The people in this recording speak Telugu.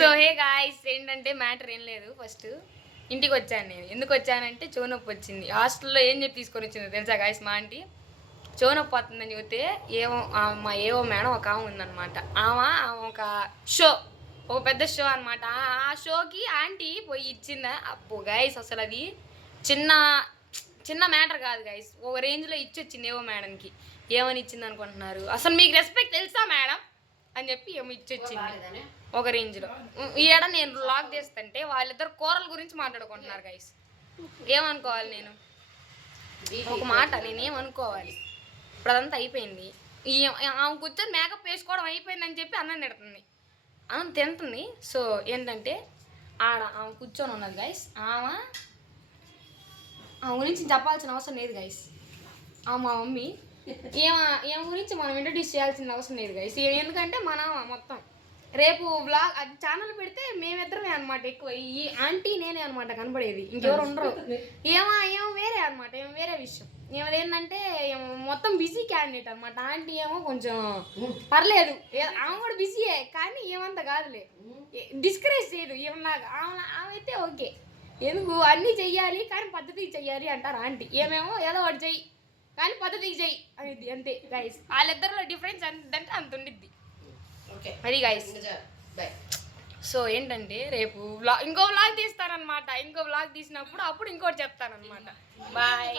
సో హే గాయ్స్, ఏంటంటే మ్యాటర్ ఏం లేదు. ఫస్ట్ ఇంటికి వచ్చాను నేను. ఎందుకు వచ్చానంటే చెవునొప్పి వచ్చింది. హాస్టల్లో ఏం చెప్పి తీసుకొని వచ్చిందో తెలుసా గాయ్స్? మా ఆంటీ చెవునొప్పి వస్తుందని చెబితే మా ఏవో మేడం ఒక ఆమె ఉందన్నమాట. ఆమె ఒక షో, ఒక పెద్ద షో అనమాట. ఆ షోకి ఆంటీ పోయి ఇచ్చిందా? అబ్బో గాయ్స్, అసలు అది చిన్న చిన్న మ్యాటర్ కాదు గాయ్స్. ఒక రేంజ్లో ఇచ్చొచ్చింది ఏవో మేడంకి. ఏమని ఇచ్చింది అనుకుంటున్నారు? అసలు మీకు రెస్పెక్ట్ తెలుసా మేడం అని చెప్పి ఏమో ఇచ్చొచ్చింది ఒక రేంజ్లో. ఈడ నేను లాక్ చేస్తుంటే వాళ్ళిద్దరు కూరల గురించి మాట్లాడుకుంటున్నారు గైస్. ఏమనుకోవాలి నేను? ఒక మాట నేనేమనుకోవాలి? ఇప్పుడు అదంతా అయిపోయింది. ఆమె కూర్చొని మేకప్ వేసుకోవడం అయిపోయిందని చెప్పి అన్నం తిడుతుంది, అన్నం తింటుంది. సో ఏంటంటే ఆమె కూర్చొని ఉన్నది గైస్. ఆమె గురించి చెప్పాల్సిన అవసరం లేదు గైస్. మా మమ్మీ ఏమ గురించి మనం ఇంట్రడ్యూస్ చేయాల్సిన అవసరం లేదు గైస్. ఎందుకంటే మనం మొత్తం రేపు బ్లాగ్ అది ఛానల్ పెడితే మేమిద్దరమే అనమాట ఎక్కువ. ఈ ఆంటీ నేనే అనమాట కనపడేది, ఇంకెవరు ఉండరు. ఏమో వేరే అనమాట, ఏమో వేరే విషయం. ఏమదేంటంటే మొత్తం బిజీ క్యాండిడేట్ అనమాట. ఆంటీ ఏమో కొంచెం పర్లేదు, ఆమె కూడా బిజీయే కానీ ఏమంత కాదులే, డిస్కరేజ్ చేయదు ఏమన్నాగా. ఆమె అయితే ఓకే, ఎందుకు అన్నీ చెయ్యాలి కానీ పద్ధతికి చెయ్యాలి అంటారు ఆంటీ. ఏమేమో ఏదో ఒకటి చెయ్యి కానీ పద్ధతికి చెయ్యి అనేది, అంతే గైస్. వాళ్ళిద్దరిలో డిఫరెన్స్ అంతంటే అంత ఉండిద్ది. అది గైస్. సో ఏంటంటే రేపు ఇంకో వ్లాగ్ తీస్తానన్నమాట. ఇంకో వ్లాగ్ తీసినప్పుడు అప్పుడు ఇంకోటి చెప్తానన్నమాట. బాయ్.